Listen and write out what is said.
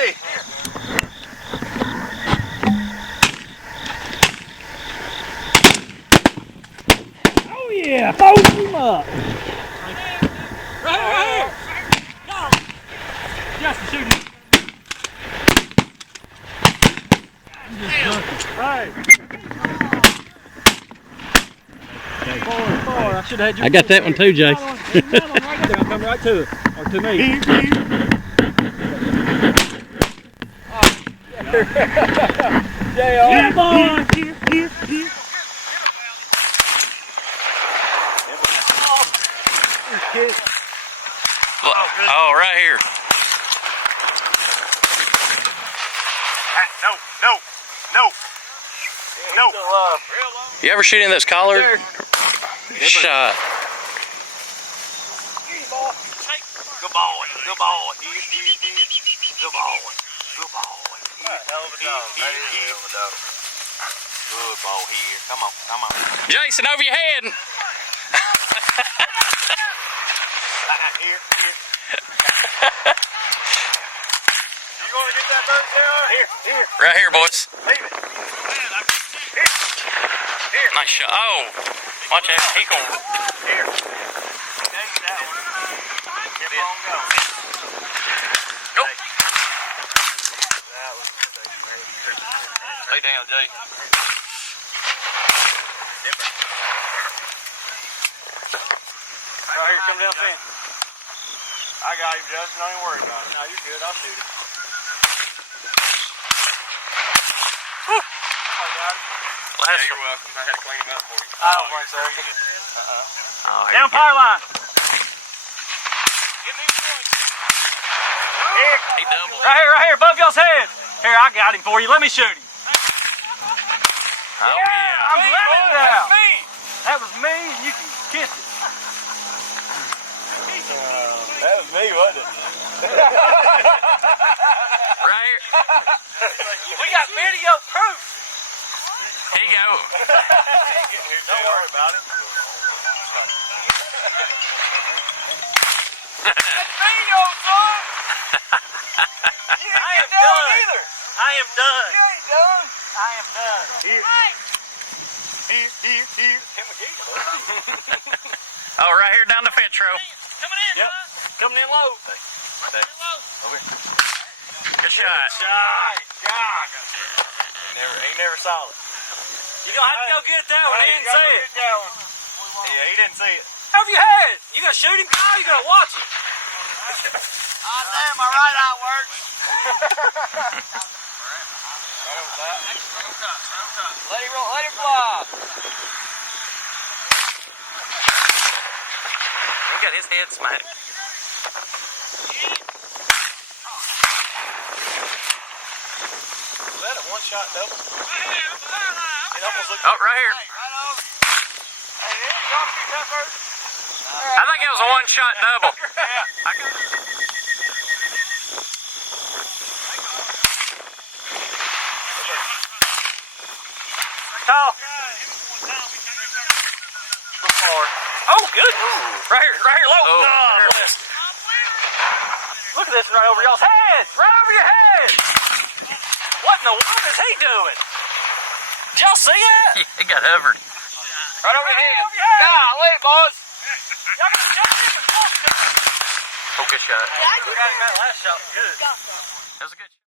Jay. Oh yeah, fold him up. Right here. Go. Justin, shoot him. Right. Four. I should have had you. I got that one too, Jay. Come right to it. Or to me. Yeah, boy. Oh, right here. No. You ever shoot in those collard? Shot. Good boy. Good boy. Good boy. Good boy. Hell of a dog. That is a hell of a dog. Good boy here. Come on. Come on. Jason, over your head. Here. You gonna get that boat, Sarah? Here. Right here, boys. Leave it. Here. Nice shot. Oh, watch out. He going. Here. Take that one. Keep on going. Nope. That was a mistake, man. Lay down, Jay. Different. Right here, come down fence. I got him, Justin. Don't even worry about it. No, you're good. I'll shoot him. I got him. Last Yeah, you're welcome. I had to clean him up for you. I don't think so. Oh, Down power line. Give me one. he doubled. Right here, above y'all's head. Here, I got him for you. Let me shoot him. Oh, yeah. I'm letting it out. Me. That was me, and you can kiss it. That was me, wasn't it? Right here. We got video proof. Here you go. Don't worry about it. Video, son! You I ain't am get down done. either. I am done. You ain't done. I am done. Here. Tim McGee, Oh, right here down the fence row. Coming in, Yep. Coming in low. Good shot. God. He never saw it. You're going to have to go get that one. He didn't see it. Yeah, he didn't see it. Over your head. You going to shoot him now or you going to watch him? Ah, damn, my right eye works. Let him fly. He got his head smacked. Was that a one-shot double? It almost looked Oh, right here. right over. Hey, y'all shoot that first? I think it was a one-shot double. Yeah. I got it. Tall. Oh, good. Right here, low. Oh, look at this right over y'all's head. Right over your head. What in the world is he doing? Did y'all see that? He got hovered. Right over your head. Golly, boys. Y'all got to jump in and talk to him. Oh, good shot. I got him that last shot. Good. That was a good shot.